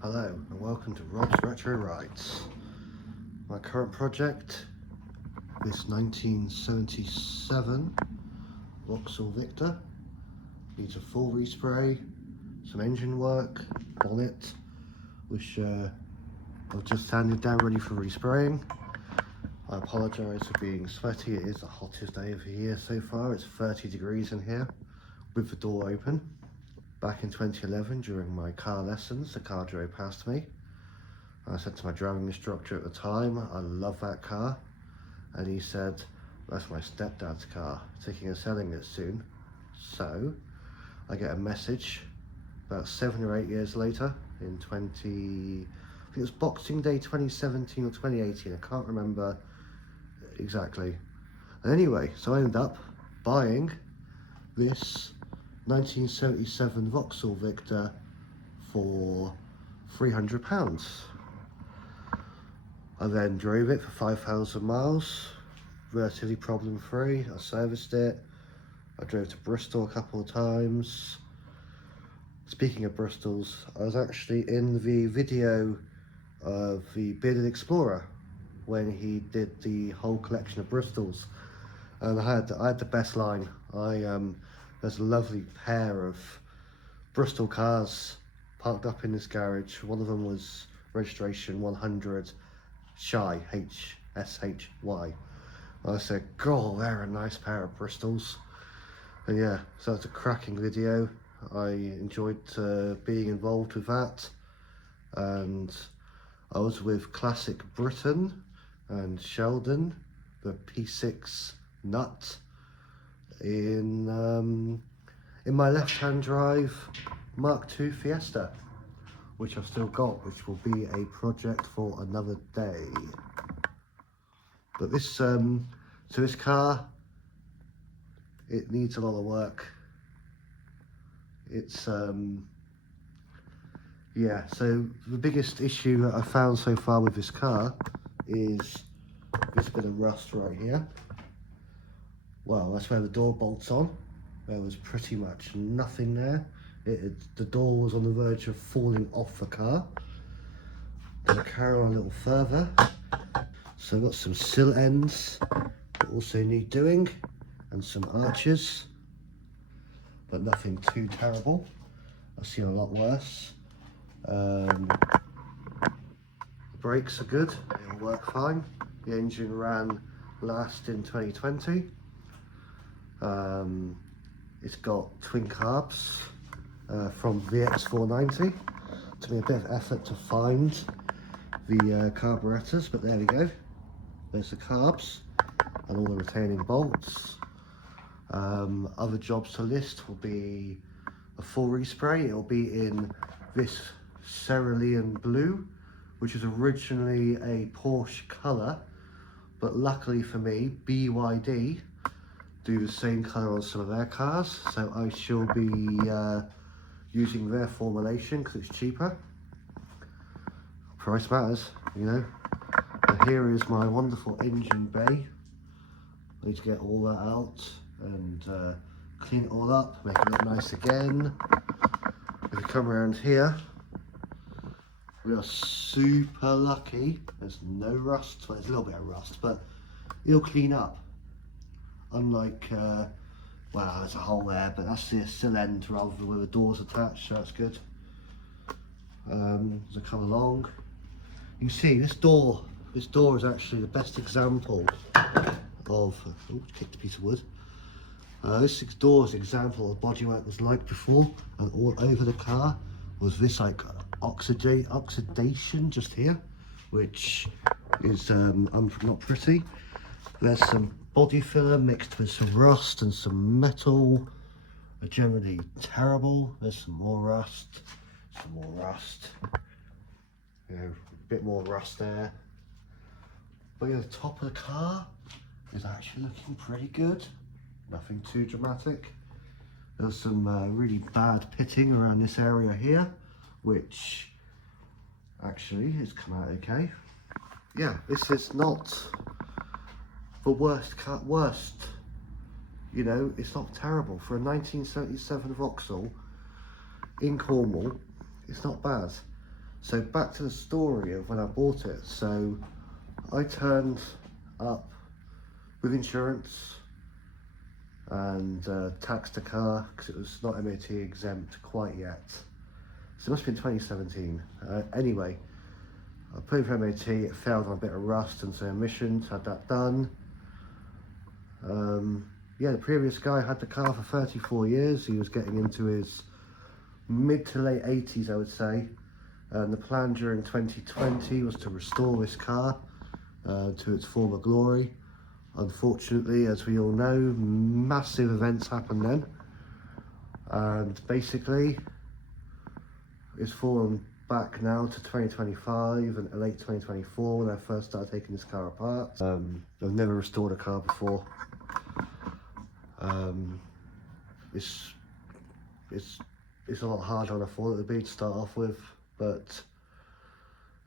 Hello and welcome to Rob's Retro Rides. My current project, this 1977 Vauxhall Victor, needs a full respray, some engine work, bonnet, which I've just handed down ready for respraying. I apologise for being sweaty. It is the hottest day of the year so far. It's 30 degrees in here with the door open. Back in 2011, during my car lessons, the car drove past me. I said to my driving instructor at the time, I love that car. And he said, that's my stepdad's car, thinking of selling it soon. So I get a message about 7 or 8 years later in I think it was Boxing Day 2017 or 2018, I can't remember exactly. And anyway, so I ended up buying this 1977 Vauxhall Victor for £300. I then drove it for 5,000 miles, relatively problem free. I serviced it. I drove to Bristol a couple of times. Speaking of Bristols, I was actually in the video of the Bearded Explorer when he did the whole collection of Bristols, and I had the best line. There's a lovely pair of Bristol cars parked up in this garage. One of them was registration 100 Shy, HSHY. I said, God, they're a nice pair of Bristols. And yeah, so it's a cracking video. I enjoyed being involved with that. And I was with Classic Britain and Sheldon, the P6 nut, in my left-hand drive Mark II Fiesta, which I've still got, which will be a project for another day. But this this car, it needs a lot of work. It's yeah, so the biggest issue that I found so far with this car is this bit of rust right here. Well, that's where the door bolts on. There was pretty much nothing there. The door was on the verge of falling off the car. Gonna carry on a little further. So I've got some sill ends that also need doing, and some arches, but nothing too terrible. I've seen a lot worse. The brakes are good, they'll work fine. The engine ran last in 2020. It's got twin carbs from VX490. Took me a bit of effort to find the carburetors, but there we go. There's the carbs and all the retaining bolts. Other jobs to list will be a full respray. It'll be in this cerulean blue, which is originally a Porsche colour, but luckily for me, BYD do the same colour on some of their cars, so I shall be using their formulation because it's cheaper. Price matters, you know. And here is my wonderful engine bay. I need to get all that out and clean it all up, make it look nice again. If you come around here, we are super lucky. There's no rust. Well, there's a little bit of rust, but it'll clean up. Unlike, well, there's a hole there, but that's the sill end rather than where the door's attached, so that's good. As I come along, you can see this door is actually the best example of, oh, kicked a piece of wood. This door is an example of bodywork was like before, and all over the car was this like oxidation just here, which is not pretty. There's some body filler mixed with some rust and some metal. They're generally terrible. There's some more rust, you know, a bit more rust there. But yeah, the top of the car is actually looking pretty good. Nothing too dramatic. There's some really bad pitting around this area here, which actually has come out okay. Yeah, this is not the worst, you know, it's not terrible. For a 1977 Vauxhall in Cornwall, it's not bad. So back to the story of when I bought it. So I turned up with insurance and taxed the car because it was not MOT exempt quite yet. So it must have been 2017. Anyway, I put it for MOT, it failed on a bit of rust and some emissions, had that done. Yeah, the previous guy had the car for 34 years. He was getting into his mid to late 80s, I would say. And the plan during 2020 was to restore this car to its former glory. Unfortunately, as we all know, massive events happened then. And basically, it's fallen back now to 2025 and late 2024 when I first started taking this car apart. I've never restored a car before. It's a lot harder than I thought it would be to start off with, but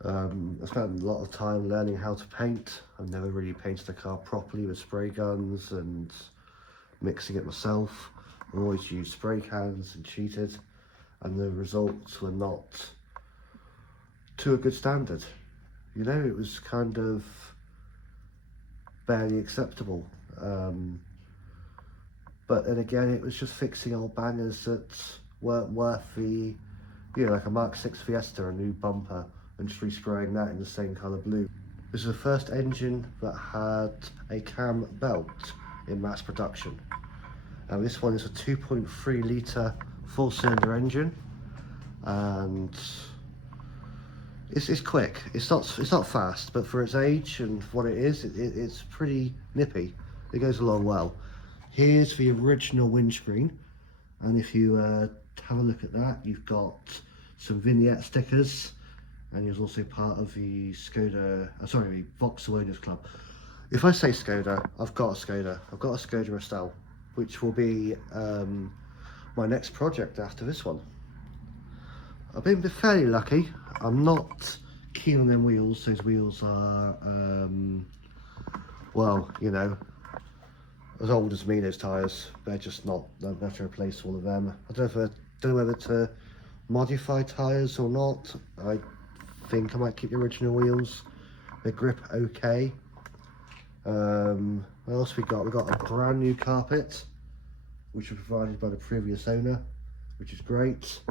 I spent a lot of time learning how to paint. I've never really painted a car properly with spray guns and mixing it myself. I always used spray cans and cheated, and the results were not to a good standard. You know, it was kind of barely acceptable. But then again, it was just fixing old bangers that weren't worth the, you know, like a Mark 6 Fiesta, a new bumper, and just respraying that in the same colour blue. This is the first engine that had a cam belt in mass production. And this one is a 2.3 litre 4-cylinder engine, and it's quick. It's not fast, but for its age and what it is, it's pretty nippy. It goes along well. Here's the original windscreen, and if you have a look at that, you've got some vignette stickers, and you're also part of the the Vauxhall Owners Club. If I say Skoda, I've got a Skoda. I've got a Skoda Estelle, which will be my next project after this one. I've been fairly lucky. I'm not keen on them wheels. Those wheels are, well, you know, as old as me, those tyres. They're just not, I'd have to replace all of them. I don't know whether to modify tyres or not. I think I might keep the original wheels. They grip okay. What else we got? We got a brand new carpet, which was provided by the previous owner, which is great.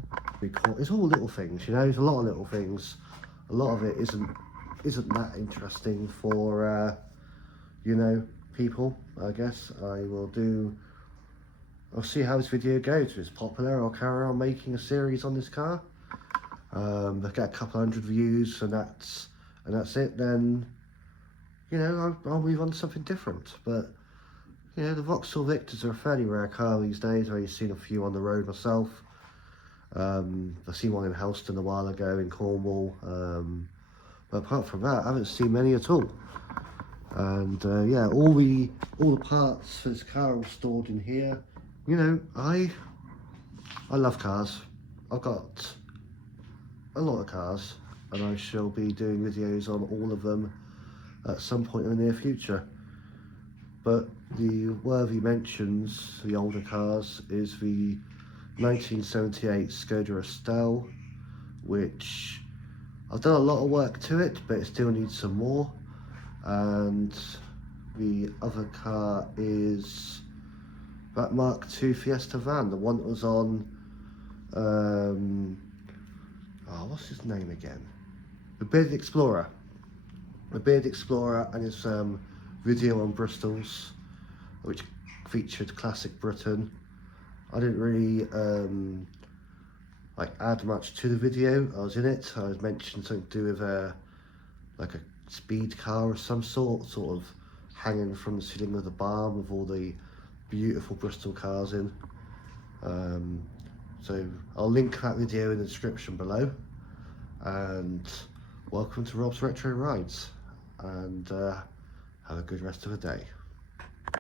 It's all little things, you know. There's a lot of little things. A lot of it isn't that interesting for you know, people. I guess I'll see how this video goes. If it's popular, I'll carry on making a series on this car. I'll get a couple hundred views, and that's it. Then, you know, I'll move on to something different. But you know, the Vauxhall Victors are a fairly rare car these days. I've only seen a few on the road myself. I've seen one in Helston a while ago in Cornwall. But apart from that, I haven't seen many at all. And yeah, all the parts for this car are stored in here. You know, I love cars. I've got a lot of cars, and I shall be doing videos on all of them at some point in the near future. But the worthy mentions, the older cars, is the 1978 Skoda Estelle, which I've done a lot of work to it, but it still needs some more. And the other car is that Mark II Fiesta van, the one that was on, what's his name again? The Bearded Explorer. The Bearded Explorer and his video on Bristols, which featured classic Britain. I didn't really like add much to the video. I was in it. I was mentioned something to do with like a speed car of some sort of hanging from the ceiling of the barn with all the beautiful Bristol cars in. So I'll link that video in the description below. And welcome to Rob's Retro Rides, and have a good rest of the day.